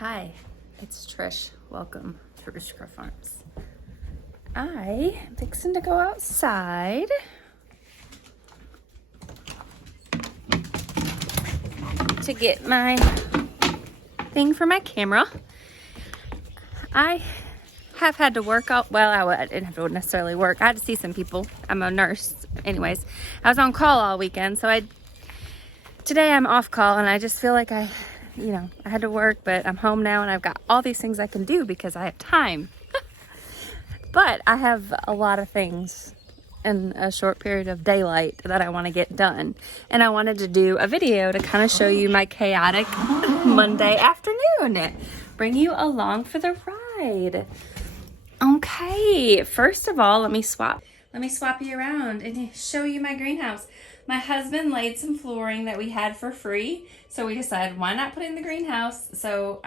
Hi, it's Trish. Welcome to Rooster Farms. I am fixing to go outside to get my thing for my camera. I have had to work out, well, I didn't have to necessarily work. I had to see some people. I'm a nurse. Anyways, I was on call all weekend, so today I'm off call, and I just feel like I had to work, but I'm home now and I've got all these things I can do because I have time. But I have a lot of things in a short period of daylight that I want to get done. And I wanted to do a video to kind of show you my chaotic Monday afternoon. Bring you along for the ride. Okay, first of all, let me swap you around and show you my greenhouse. My husband laid some flooring that we had for free, so we decided why not put it in the greenhouse. So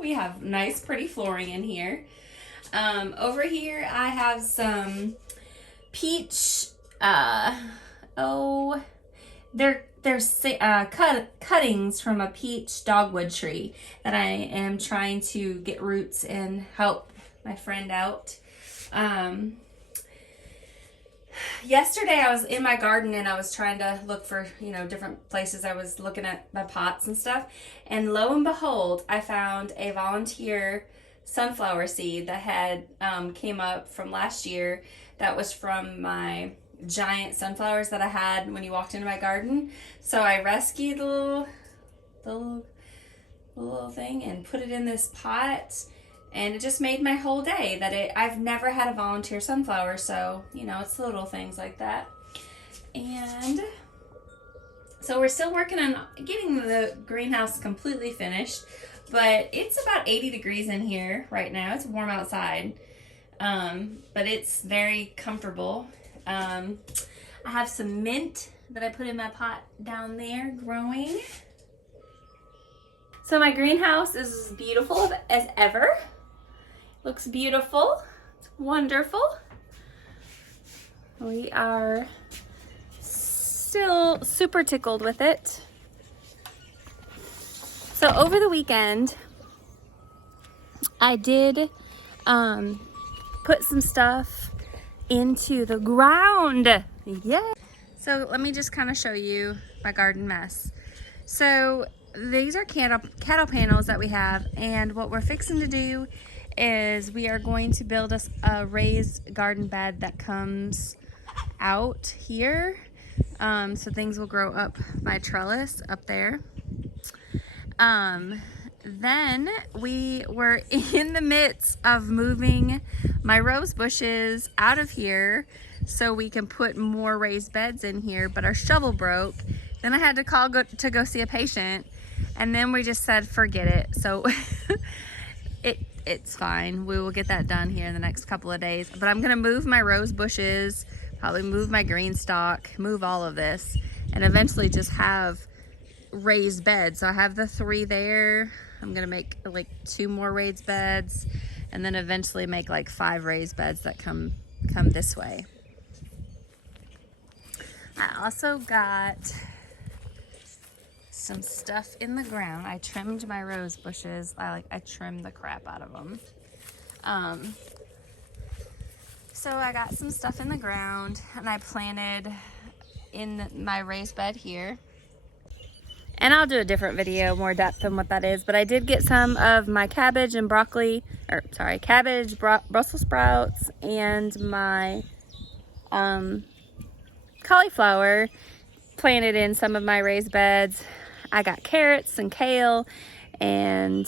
we have nice pretty flooring in here. Over here I have some peach, they're cuttings from a peach dogwood tree that I am trying to get roots and help my friend out. Yesterday I was in my garden and I was trying to look for, different places. I was looking at my pots and stuff, and lo and behold, I found a volunteer sunflower seed that had came up from last year. That was from my giant sunflowers that I had when you walked into my garden. So I rescued the little thing and put it in this pot. And it just made my whole day. I've never had a volunteer sunflower, so, it's little things like that. And so we're still working on getting the greenhouse completely finished, but it's about 80 degrees in here right now. It's warm outside, but it's very comfortable. I have some mint that I put in my pot down there growing. So my greenhouse is as beautiful as ever. Looks beautiful. It's wonderful. We are still super tickled with it. So over the weekend, I did put some stuff into the ground. Yeah. So let me just kind of show you my garden mess. So these are cattle panels that we have, and what we're fixing to do is we are going to build us a raised garden bed that comes out here, so things will grow up my trellis up there. Then we were in the midst of moving my rose bushes out of here so we can put more raised beds in here, but our shovel broke. Then I had to call to go see a patient, and then we just said forget it. So it's fine. We will get that done here in the next couple of days. But I'm gonna move my rose bushes, probably move my green stock, move all of this, and eventually just have raised beds. So I have the 3 there. I'm gonna make like 2 more raised beds, and then eventually make like 5 raised beds that come this way. I also got some stuff in the ground. I trimmed my rose bushes. I trimmed the crap out of them. So I got some stuff in the ground, and I planted in my raised bed here. And I'll do a different video, more depth on what that is. But I did get some of my cabbage and Brussels sprouts, and my cauliflower planted in some of my raised beds. I got carrots and kale and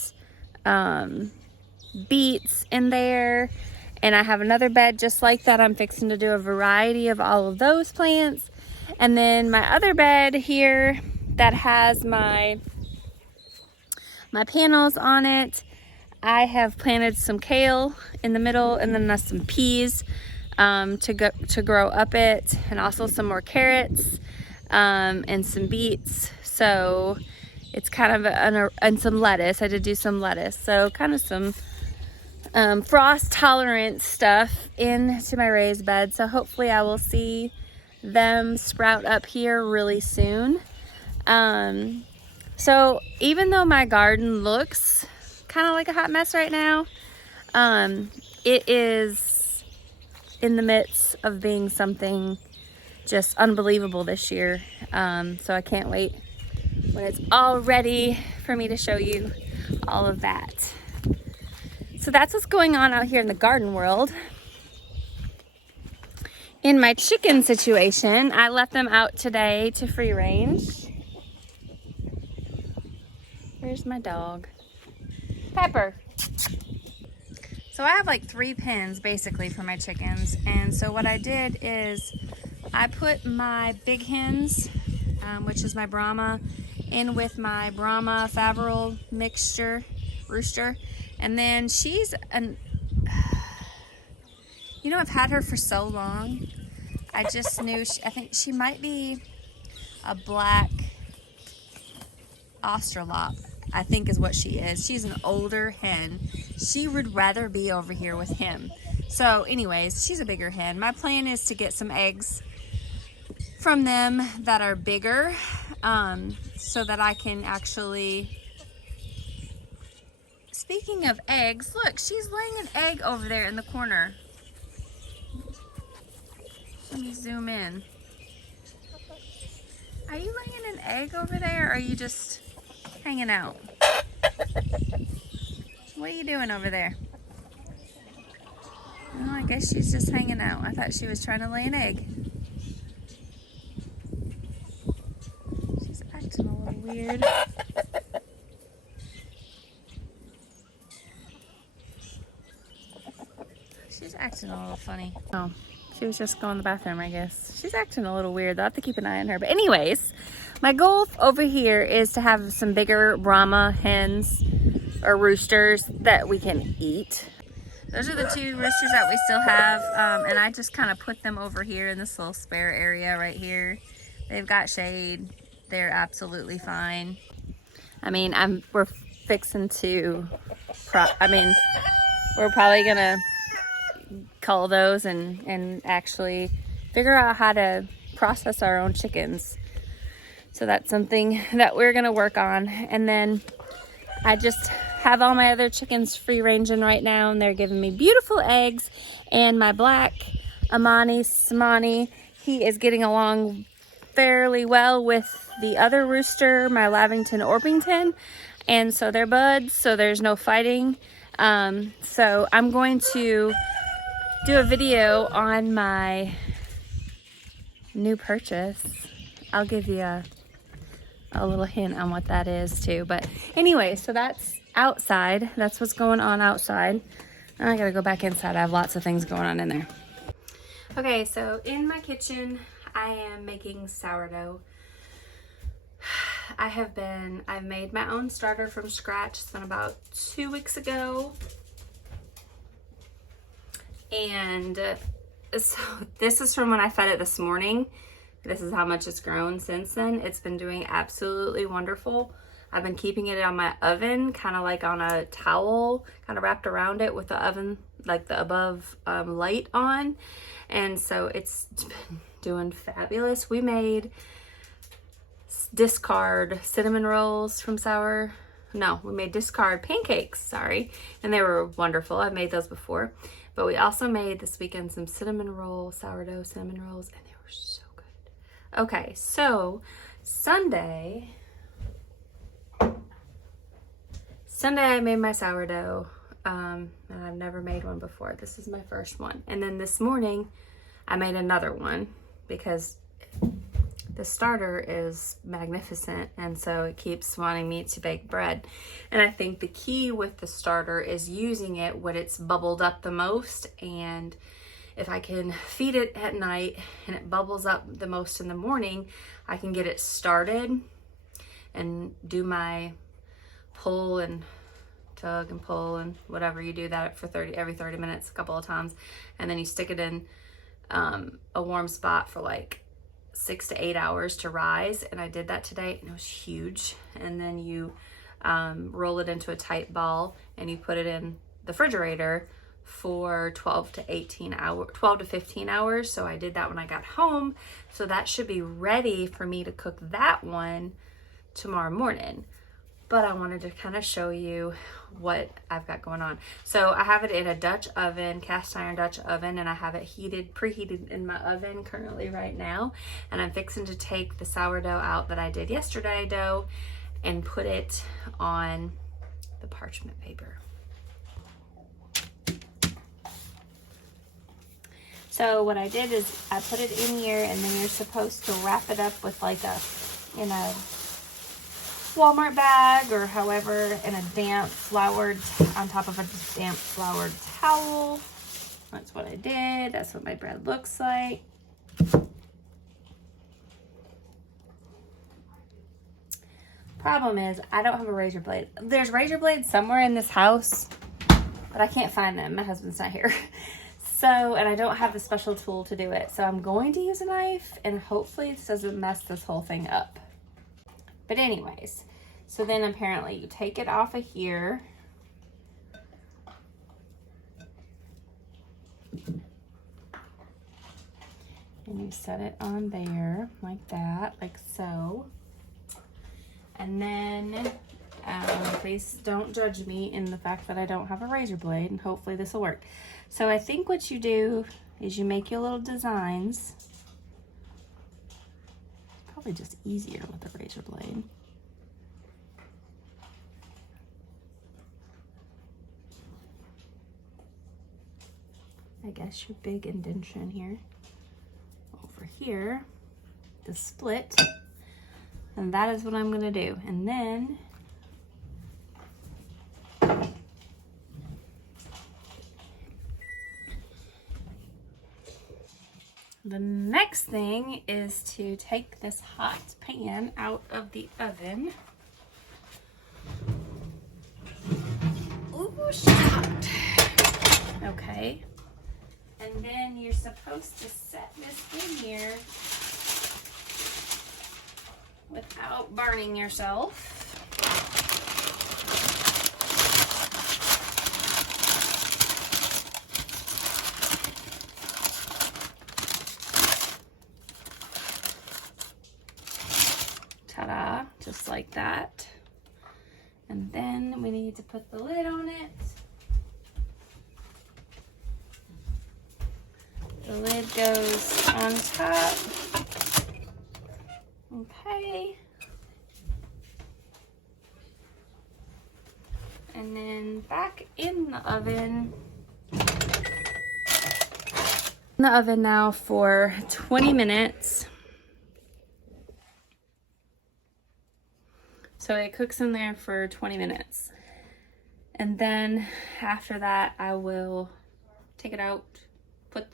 beets in there. And I have another bed just like that. I'm fixing to do a variety of all of those plants. And then my other bed here that has my panels on it, I have planted some kale in the middle, and then some peas to grow up it, and also some more carrots and some beets. So it's kind of and some lettuce. I did do some lettuce. So kind of some frost tolerant stuff into my raised bed. So hopefully I will see them sprout up here really soon. So even though my garden looks kind of like a hot mess right now, it is in the midst of being something just unbelievable this year. So I can't wait when it's all ready for me to show you all of that. So that's what's going on out here in the garden world. In my chicken situation, I let them out today to free range. Where's my dog? Pepper. So I have like 3 pens basically for my chickens. And so what I did is I put my big hens, which is my Brahma, in with my Brahma Faverol mixture rooster. And then she's an, you know, I've had her for so long. I just knew, I think she might be a black Australorp, I think is what she is. She's an older hen. She would rather be over here with him. So anyways, she's a bigger hen. My plan is to get some eggs from them that are bigger, so that I can actually, speaking of eggs, look, she's laying an egg over there in the corner. Let me zoom in. Are you laying an egg over there, or are you just hanging out? What are you doing over there? Oh, I guess she's just hanging out. I thought she was trying to lay an egg. She's acting a little weird. She's acting a little funny. Oh, she was just going to the bathroom, I guess. She's acting a little weird. I'll have to keep an eye on her. But anyways, my goal over here is to have some bigger Brahma hens or roosters that we can eat. Those are the 2 roosters that we still have, and I just kind of put them over here in this little spare area right here. They've got shade. They're absolutely fine. I mean, we're fixing to, we're probably gonna cull those and actually figure out how to process our own chickens. So that's something that we're gonna work on. And then I just have all my other chickens free ranging right now, and they're giving me beautiful eggs. And my black Samani, he is getting along fairly well with the other rooster, my Lavington Orpington. And so they're buds, so there's no fighting. So I'm going to do a video on my new purchase. I'll give you a little hint on what that is too. But anyway, so that's outside. That's what's going on outside. Now I gotta go back inside. I have lots of things going on in there. Okay, so in my kitchen, I am making sourdough. I've made my own starter from scratch. It's been about 2 weeks ago. And so this is from when I fed it this morning. This is how much it's grown since then. It's been doing absolutely wonderful. I've been keeping it on my oven, kind of like on a towel, kind of wrapped around it with the oven, like the above light on. And so it's been doing fabulous. We made discard cinnamon rolls from we made discard pancakes, sorry. And they were wonderful. I've made those before. But we also made this weekend some sourdough cinnamon rolls, and they were so good. Okay, so Sunday I made my sourdough, and I've never made one before. This is my first one. And then this morning, I made another one because the starter is magnificent, and so it keeps wanting me to bake bread. And I think the key with the starter is using it when it's bubbled up the most, and if I can feed it at night and it bubbles up the most in the morning, I can get it started and do my pull and tug and pull and whatever you do that for every 30 minutes a couple of times, and then you stick it in a warm spot for like 6 to 8 hours to rise. And I did that today, and it was huge. And then you roll it into a tight ball and you put it in the refrigerator for 12 to 15 hours. So I did that when I got home. So that should be ready for me to cook that one tomorrow morning. But I wanted to kind of show you what I've got going on. So I have it in a Dutch oven, cast iron Dutch oven, and I have it preheated in my oven currently right now. And I'm fixing to take the sourdough out that I did yesterday dough and put it on the parchment paper. So what I did is I put it in here, and then you're supposed to wrap it up with like in a Walmart bag or however, in a damp on top of a damp floured towel. That's what I did. That's what my bread looks like. Problem is, I don't have a razor blade. There's razor blades somewhere in this house, but I can't find them. My husband's not here. So, and I don't have the special tool to do it. So I'm going to use a knife, and hopefully this doesn't mess this whole thing up. But anyways, so then apparently you take it off of here. And you set it on there like that, like so. And then, please don't judge me in the fact that I don't have a razor blade, and hopefully this will work. So I think what you do is you make your little designs. Probably just easier with a razor blade. I guess your big indentation here. Over here, the split. And that is what I'm gonna do. And then the next thing is to take this hot pan out of the oven. Ooh, she's hot. Okay. And then you're supposed to set this in here without burning yourself. Ta-da, just like that. And then we need to put the lid on it. The lid goes on top. Okay. And then back in the oven. In the oven now for 20 minutes. So it cooks in there for 20 minutes. And then after that, I will take it out,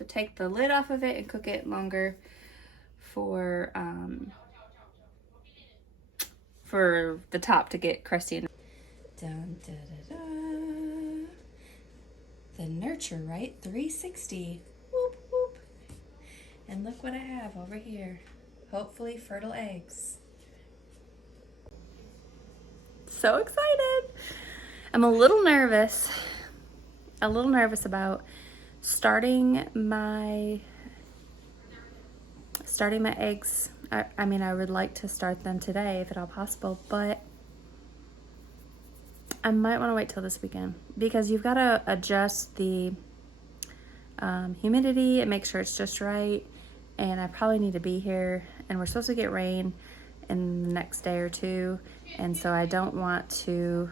take the lid off of it and cook it longer for the top to get crusty. Dun, da, da, da. The Nurture Right 360. Whoop, whoop. And look what I have over here. Hopefully fertile eggs. So excited. I'm a little nervous about starting my eggs. I mean, I would like to start them today if at all possible, but I might want to wait till this weekend because you've got to adjust the humidity and make sure it's just right. And I probably need to be here, and we're supposed to get rain in the next day or two, and so I don't want to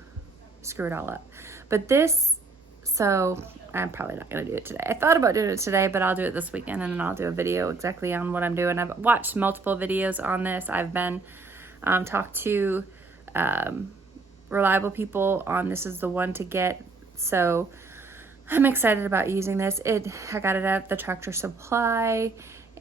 screw it all up. But so I'm probably not going to do it today. I thought about doing it today, but I'll do it this weekend, and then I'll do a video exactly on what I'm doing. I've watched multiple videos on this. I've been talked to reliable people on this is the one to get. So I'm excited about using this. I got it at the Tractor Supply,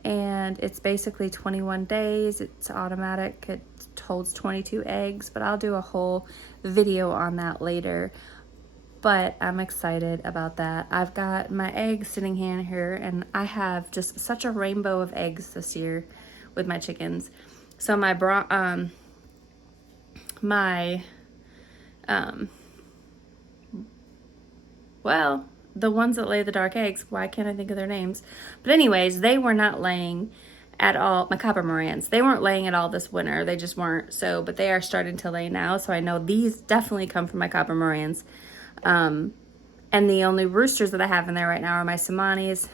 and it's basically 21 days. It's automatic. It holds 22 eggs, but I'll do a whole video on that later. But I'm excited about that. I've got my eggs sitting here, and I have just such a rainbow of eggs this year with my chickens. So the ones that lay the dark eggs, why can't I think of their names? But anyways, they were not laying, at all. My copper Morans, they weren't laying at all this winter. They just weren't. So, but they are starting to lay now. So I know these definitely come from my copper Morans. And the only roosters that I have in there right now are my Samanis,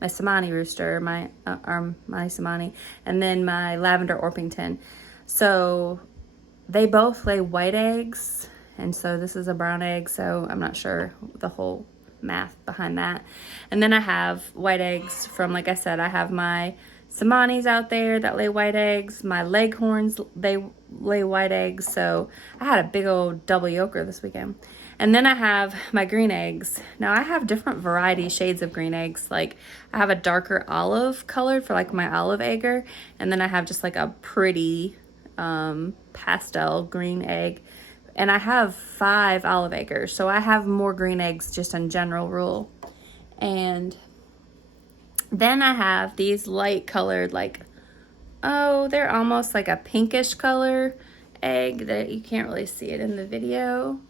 my Samani rooster, my Samani, and then my lavender Orpington. So they both lay white eggs, and so this is a brown egg, so I'm not sure the whole math behind that. And then I have white eggs from, like I said, I have my Samanis out there that lay white eggs. My Leghorns, they lay white eggs, so I had a big old double yolker this weekend. And then I have my green eggs. Now I have different variety shades of green eggs. Like I have a darker olive colored for like my olive egger, and then I have just like a pretty pastel green egg. And I have 5 olive eggers, so I have more green eggs just in general rule. And then I have these light colored, like, oh, they're almost like a pinkish color egg that you can't really see it in the video.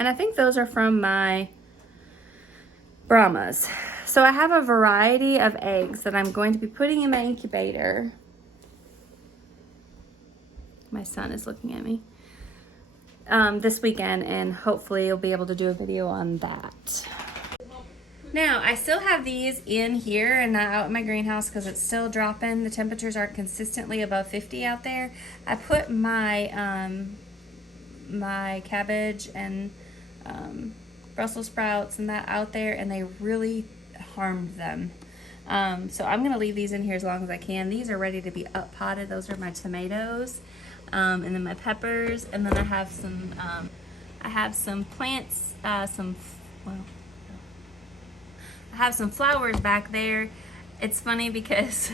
And I think those are from my Brahmas. So I have a variety of eggs that I'm going to be putting in my incubator. My son is looking at me. This weekend, and hopefully you'll be able to do a video on that. Now, I still have these in here and not out in my greenhouse because it's still dropping. The temperatures aren't consistently above 50 out there. I put my my cabbage and Brussels sprouts and that out there, and they really harmed them. So I'm gonna leave these in here as long as I can. These are ready to be up potted. Those are my tomatoes, and then my peppers, and then I have some plants, I have some flowers back there. It's funny because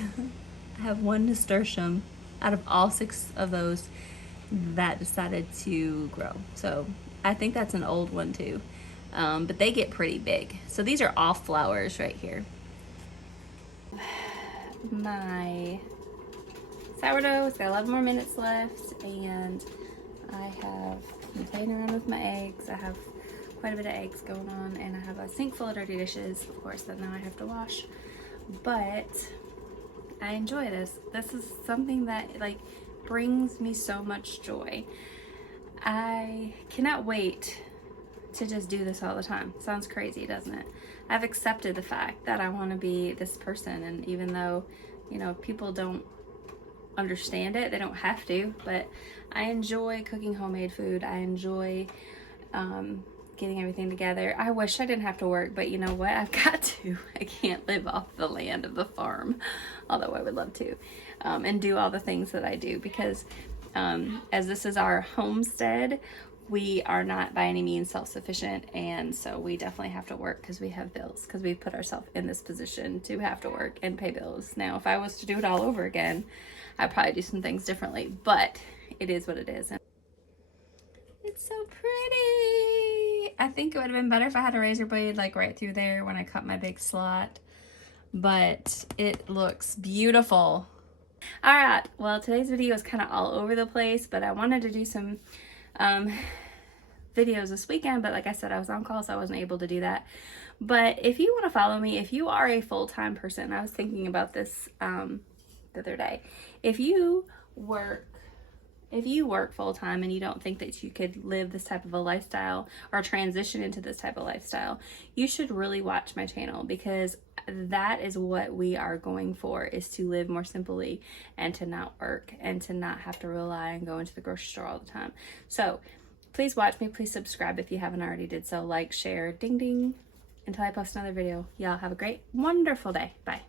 I have one nasturtium out of all 6 of those that decided to grow. So I think that's an old one too. But they get pretty big. So these are all flowers right here. My sourdough has got 11 more minutes left, and I have been playing around with my eggs. I have quite a bit of eggs going on, and I have a sink full of dirty dishes, of course, that now I have to wash. But I enjoy this. This is something that like brings me so much joy. I cannot wait to just do this all the time. Sounds crazy, doesn't it? I've accepted the fact that I want to be this person, and even though, you know, people don't understand it, they don't have to, but I enjoy cooking homemade food. I enjoy getting everything together. I wish I didn't have to work, but you know what? I've got to. I can't live off the land of the farm, although I would love to, and do all the things that I do, because as this is our homestead, we are not by any means self-sufficient, and so we definitely have to work because we have bills, because we put ourselves in this position to have to work and pay bills. Now, if I was to do it all over again, I'd probably do some things differently, but it is what it is. It's so pretty. I think it would have been better if I had a razor blade like right through there when I cut my big slot, but it looks beautiful. All right, well, today's video is kind of all over the place, but I wanted to do some videos this weekend, but like I said, I was on call, so I wasn't able to do that. But if you want to follow me, if you are a full-time person, I was thinking about this the other day. If you work full-time and you don't think that you could live this type of a lifestyle or transition into this type of lifestyle, you should really watch my channel, because that is what we are going for, is to live more simply and to not work and to not have to rely and go into the grocery store all the time. So please watch me. Please subscribe if you haven't already did so. Like, share, ding ding. Until I post another video, y'all have a great, wonderful day. Bye.